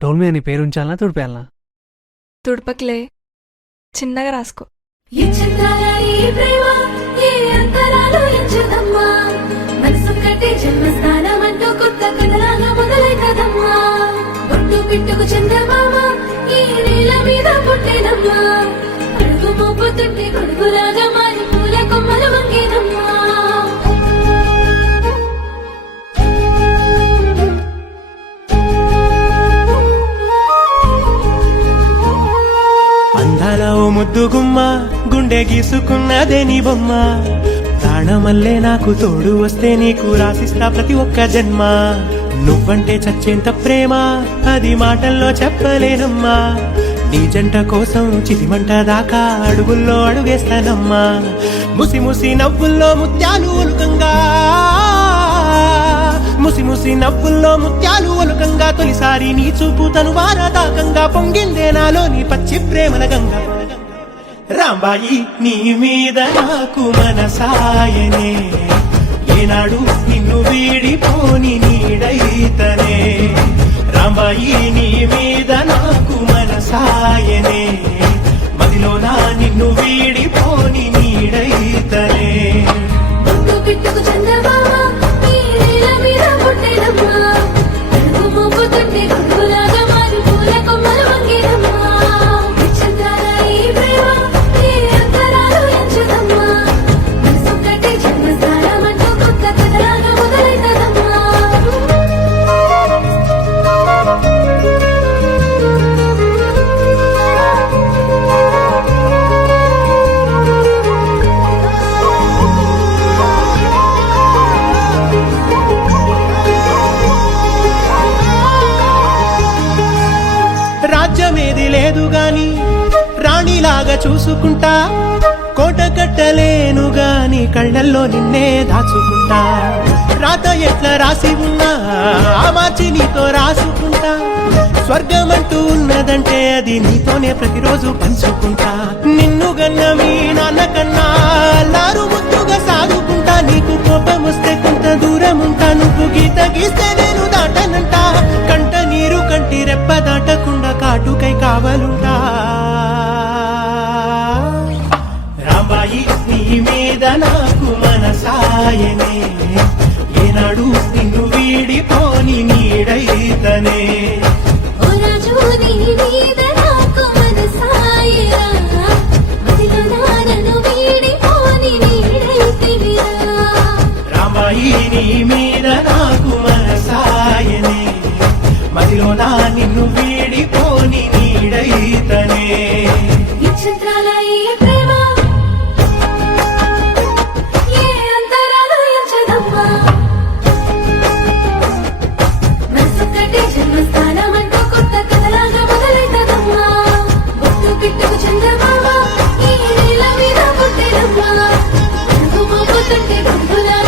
డోల్మీ అని పేరు ఉంచాలనా తుడిపేయాలనా? తుడపకిలే, చిన్నగా రాసుకో. పిట్టుకు చందమామ ఈ నేల మీద పుట్టేనమ్మా, అడుగు మోపుతుంటే కొడుకులాగా మారి పూల కొమ్మలు వంగేనమ్మా. అందాల ఓ ముద్దు గుమ్మ, గుండె గీసుకున్నదే నీ బొమ్మ. ప్రాణమల్లే నాకు తోడు వస్తే నీకు రాసిస్తా ప్రతి ఒక్క జన్మ. నువ్వంటే చచ్చేంత ప్రేమ అది మాటల్లో చెప్పలేనమ్మా. నీ జంట కోసం చితిమంట దాకా అడుగుల్లో అడుగేస్తానమ్మా. ముసి ముసి నవ్వుల్లో ముత్యాలు ఒలుకంగా, ముసి ముసి నవ్వుల్లో ముత్యాలు ఒలుకంగా, తొలిసారి నీ చూపు తను వారదాకంగా పొంగిందే నాలో నీ పచ్చి ప్రేమల గంగా. రాంబాయి నీ మీద నాకు మనసాయనే, ఏనాడు నిన్ను వీడిపోని నీడైతనే. రాంబాయి నీ మీద నాకు మనసాయనే, మదిలో నా నిన్ను వీడిపోని నీడైతనే. పిట్టుకు చందమామ ఈ నేల మీద పుట్టేనమ్మా, అడుగు మోపుతుంటే కొడుకులాగా మారి పూల కొమ్మలు వంగేనమ్మా. నక్షత్రాల ఈ ప్రేమ ఏ అంతరాలు ఎంచుదమ్మా, మనసొక్కటే జన్మస్థానం అంటూ కొత్త కథలాగా మొదలైతదమ్మా. రాజ్యమేది లేదు గాని రాణిలాగా చూసుకుంటా, కోట కట్టలేను గాని కళ్ళల్లో నిన్నే దాచుకుంటా. రాత ఎట్లా రాసి ఉన్నా ఆ మార్చి నీతో రాసుకుంటా. స్వర్గమంటూ ఉన్నదంటే అది నీతోనే ప్రతిరోజు పంచుకుంటా. నిన్ను గన్న మీ నాన్న కన్నా అల్లారు ముద్దుగా సాగుకుంటా. నీకు కోపం వస్తే కొంత దూరం ఉంటా, నువ్వు గీత గీస్తే నేను దాటనంట. కంట నీరు కంటి రెప్ప దాటకుండా కాటుకై కావలుంటా. రాంబాయి నీ మీద నాకు మనసాయనే, ఏనాడు నిన్ను వీడిపోని నీడైతనే. ఓ రాజు నీ మీద నాకు మనసాయరా, మదిలో నా నన్ను వీడిపోని నీడైతివిరా. రాంబాయి నీ మీద నాకు మనసాయనే, మదిలో నా నిన్ను వీడిపోని నీడైతనే. నక్షత్రాల ఈ ప్రేమ ఏ అంతరాలు ఎంచదమ్మా, మనసొక్కటే జన్మస్థానం అంటూ కొత్త కథలాగా మొదలైతదమ్మా. బొట్టు పిట్టుకు చందమామ ఈ నేల మీద పుట్టేనమ్మా, అడుగు మోపుతుంటే కొడుకులా